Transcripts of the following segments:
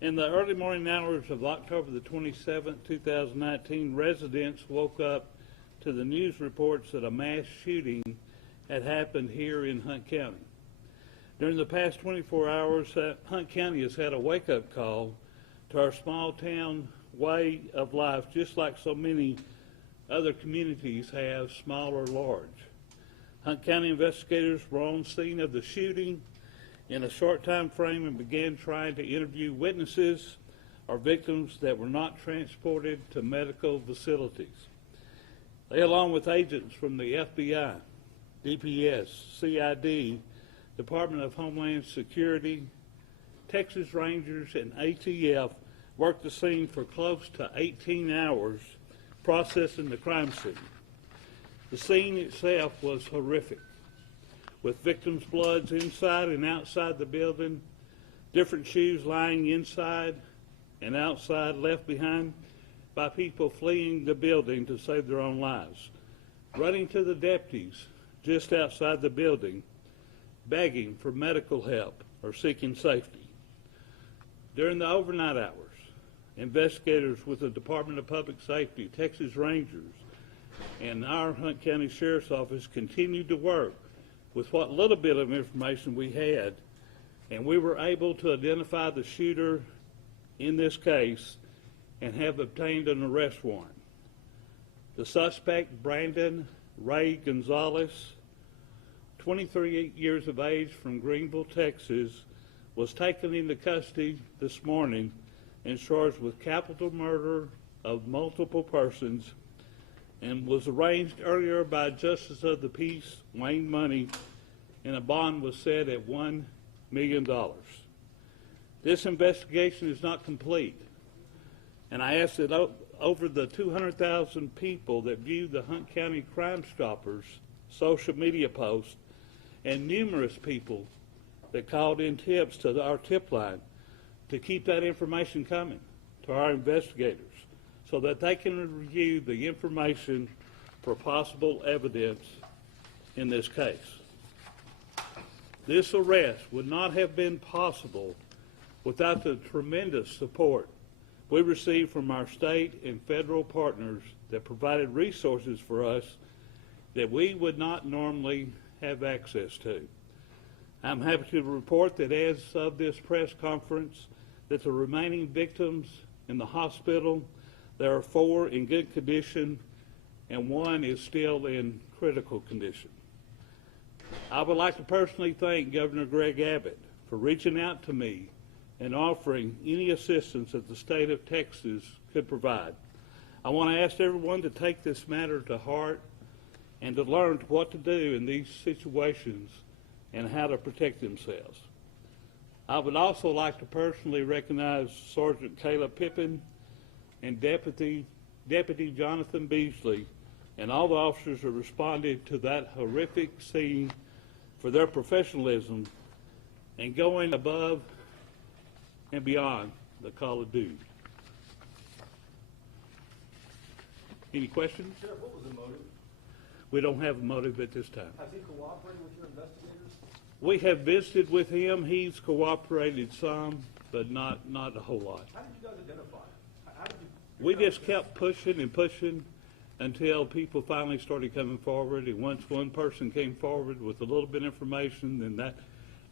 In the early morning hours of October the 27th, 2019, residents woke up to the news reports that a mass shooting had happened here in Hunt County. During the past 24 hours, Hunt County has had a wake-up call to our small town way of life, just like so many other communities have, small or large. Hunt County investigators were on scene of the shooting in a short time frame and began trying to interview witnesses or victims that were not transported to medical facilities. They, along with agents from the FBI, DPS, CID, Department of Homeland Security, Texas Rangers, and ATF, worked the scene for close to 18 hours, processing the crime scene. The scene itself was horrific, with victims' bloods inside and outside the building, different shoes lying inside and outside left behind by people fleeing the building to save their own lives, running to the deputies just outside the building, begging for medical help or seeking safety. During the overnight hours, investigators with the Department of Public Safety, Texas Rangers, and our Hunt County Sheriff's Office continued to work with what little bit of information we had, and we were able to identify the shooter in this case and have obtained an arrest warrant. The suspect, Brandon Ray Gonzales, 23 years of age, from Greenville, Texas, was taken into custody this morning and charged with capital murder of multiple persons, and was arranged earlier by Justice of the Peace Wayne Money, and a bond was set at $1 million. This investigation is not complete, and I ask that over the 200,000 people that viewed the Hunt County Crime Stoppers social media posts and numerous people that called in tips to our tip line to keep that information coming to our investigators, so that they can review the information for possible evidence in this case. This arrest would not have been possible without the tremendous support we received from our state and federal partners that provided resources for us that we would not normally have access to. I'm happy to report that as of this press conference, that the remaining victims in the hospital, there are 4 in good condition, and 1 is still in critical condition. I would like to personally thank Governor Greg Abbott for reaching out to me and offering any assistance that the state of Texas could provide. I want to ask everyone to take this matter to heart and to learn what to do in these situations and how to protect themselves. I would also like to personally recognize Sergeant Caleb Pippin and Deputy Jonathan Beasley and all the officers who responded to that horrific scene for their professionalism and going above and beyond the call of duty. Any questions? Sheriff, what was the motive? We don't have a motive at this time. Has he cooperated with your investigators? We have visited with him. He's cooperated some, but not a whole lot. How did you guys identify him? How did you? We just kept pushing and pushing until people finally started coming forward. And once one person came forward with a little bit of information, then that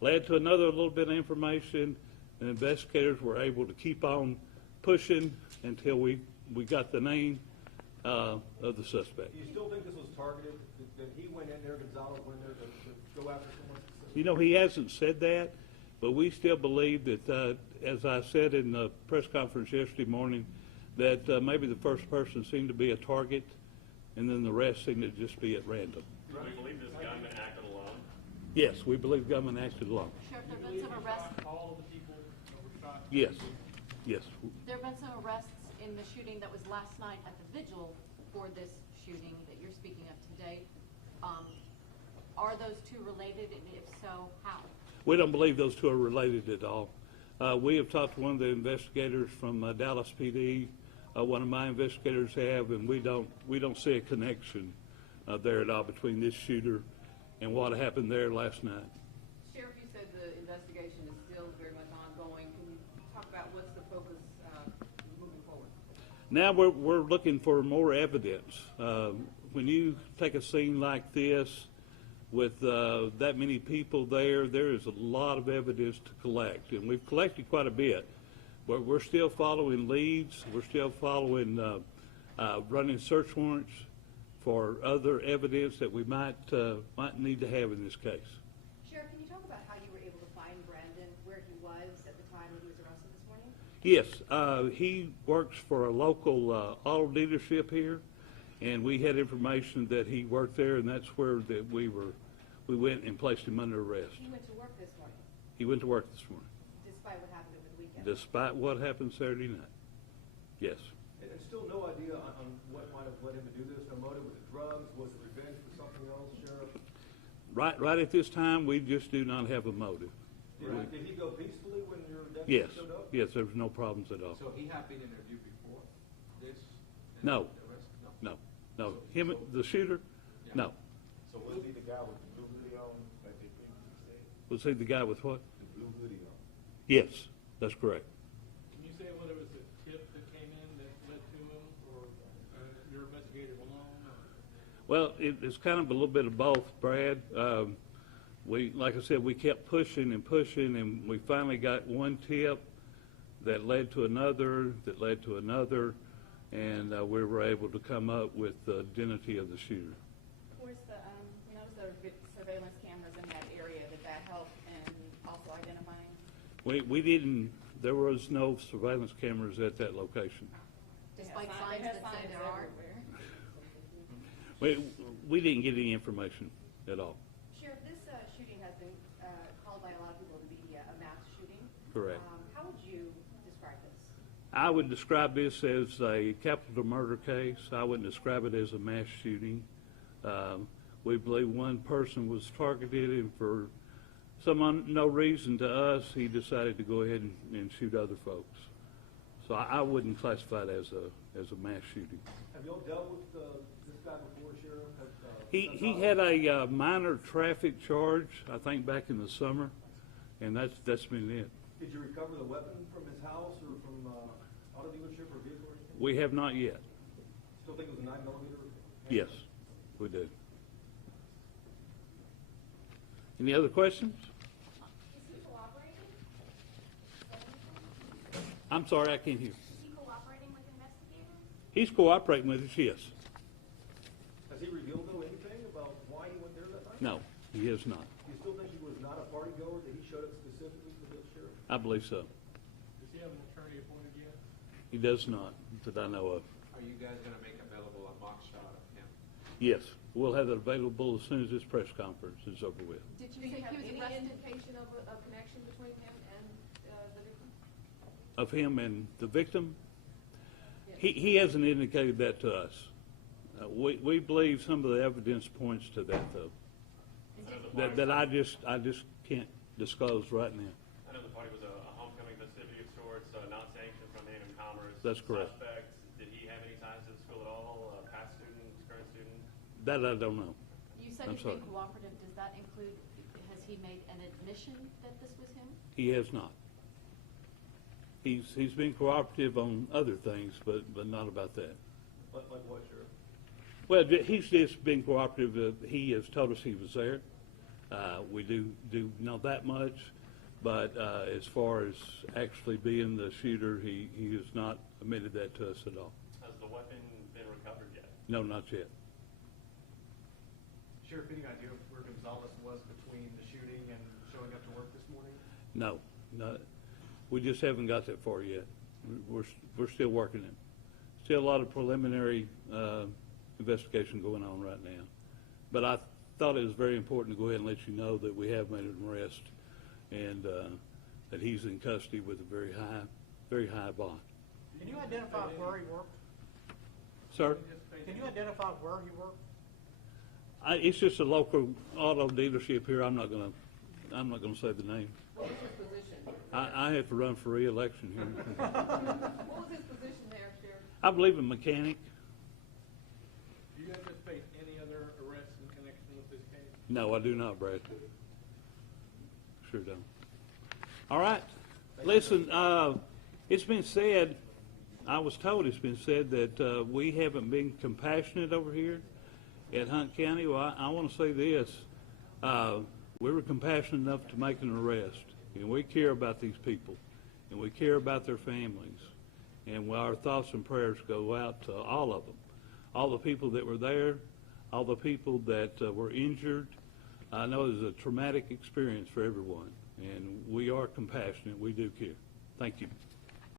led to another little bit of information, and investigators were able to keep on pushing until we got the name of the suspect. Do you still think this was targeted? That he went in there, Gonzales went in there to go after someone specific? You know, he hasn't said that, but we still believe that, as I said in the press conference yesterday morning, that maybe the first person seemed to be a target, and then the rest seemed to just be at random. Do we believe this gunman acted alone? Yes, we believe gunman acted alone. Sheriff, there have been some arrests. All of the people that were shot? Yes, yes. There have been some arrests in the shooting that was last night at the vigil for this shooting that you're speaking of today. Are those two related, and if so, how? We don't believe those two are related at all. We have talked to one of the investigators from Dallas PD. One of my investigators have, and we don't see a connection there at all between this shooter and what happened there last night. Sheriff, you said the investigation is still very much ongoing. Can you talk about what's the Now we're looking for more evidence. When you take a scene like this with that many people there is a lot of evidence to collect, and we've collected quite a bit. But we're still following leads. We're still following running search warrants for other evidence that we might need to have in this case. Sheriff, can you talk about how you were able to find Brandon, where he was at the time that he was arrested this morning? Yes, he works for a local auto dealership here, and we had information that he worked there, and that's where that we went and placed him under arrest. He went to work this morning, He went to work this morning, despite what happened over the weekend. despite what happened Saturday night. Yes. And still no idea on what might have led him to do this, no motive, was it drugs, was it revenge for something else, Sheriff? Right at this time, we just do not have a motive. Did he go peacefully when your Yes, deputy showed up? yes, there was no problems at all. So he had been interviewed before this? No. The arrest? No, no. Him, the shooter? No. So was he the guy with the blue hoodie on, like they previously said? Was he the guy with what? The blue hoodie on. Yes, that's correct. Can you say whether it was a tip that came in that led to him, or your investigative alone? Well, it's kind of a little bit of both, Brad. Like I said, we kept pushing and pushing, and we finally got one tip that led to another, and we were able to come up with the identity of the shooter. Where's the, we noticed there were surveillance cameras in that area. Did that help in also identifying? We didn't, there was no surveillance cameras at that location. Despite signs that say there are. We didn't get any information at all. Sheriff, this shooting has been called by a lot of people to be a mass shooting. Correct. How would you describe this? I would describe this as a capital murder case. I wouldn't describe it as a mass shooting. We believe one person was targeted, and for some no reason to us, he decided to go ahead and shoot other folks. So I wouldn't classify it as a mass shooting. Have y'all dealt with this guy before, Sheriff? He had a minor traffic charge, I think, back in the summer, and that's been it. Did you recover the weapon from his house or from auto dealership or vehicle or anything? We have not yet. Still think it was a 9mm? Yes, we do. Any other questions? Is he cooperating? I'm sorry, I can't hear. Is he cooperating with investigators? He's cooperating with us, yes. Has he revealed, though, anything about why he went there that night? No, he is not. Do you still think he was not a party goer, that he showed up specifically for this, Sheriff? I believe so. Does he have an attorney appointed yet? He does not, that I know of. Are you guys gonna make available a mock shot of him? Yes, we'll have it available as soon as this press conference is over with. Did Do you you think have he was any arrested? indication of a connection between him and the victim? Of him and the victim, he hasn't indicated that to us. We believe some of the evidence points to that, though, that I just can't disclose right now. I know the party was a homecoming festivity of sorts, not sanctioned from Haven Commerce. That's correct. Suspects, did he have any ties to the school at all, past students, current students? That I don't know. You said I'm he's being sorry. cooperative. Does that include, has he made an admission that this was him? He has not. He's been cooperative on other things, but not about that. Like what, Sheriff? Well, he's just been cooperative. He has told us he was there. We do know that much, but as far as actually being the shooter, he has not admitted that to us at all. Has the weapon been recovered yet? No, not yet. Sheriff, any idea where Gonzales was between the shooting and showing up to work this morning? No, we just haven't got that far yet. We're still working it. Still a lot of preliminary investigation going on right now. But I thought it was very important to go ahead and let you know that we have made an arrest and that he's in custody with a very high bond. Can you identify where he worked? Sir? Can you identify where he worked? It's just a local auto dealership here. I'm not gonna say the name. What was his position? I have to run for re-election here. What was his position there, Sheriff? I believe a mechanic. Do you anticipate any other arrests in connection with this case? No, I do not, Brad. Sure don't. All right. Listen, it's been said I was told, it's been said that we haven't been compassionate over here at Hunt County. Well, I want to say this. We were compassionate enough to make an arrest, and we care about these people, and we care about their families, and our thoughts and prayers go out to all of them, all the people that were there, all the people that were injured. I know it was a traumatic experience for everyone, and we are compassionate. We do care. Thank you.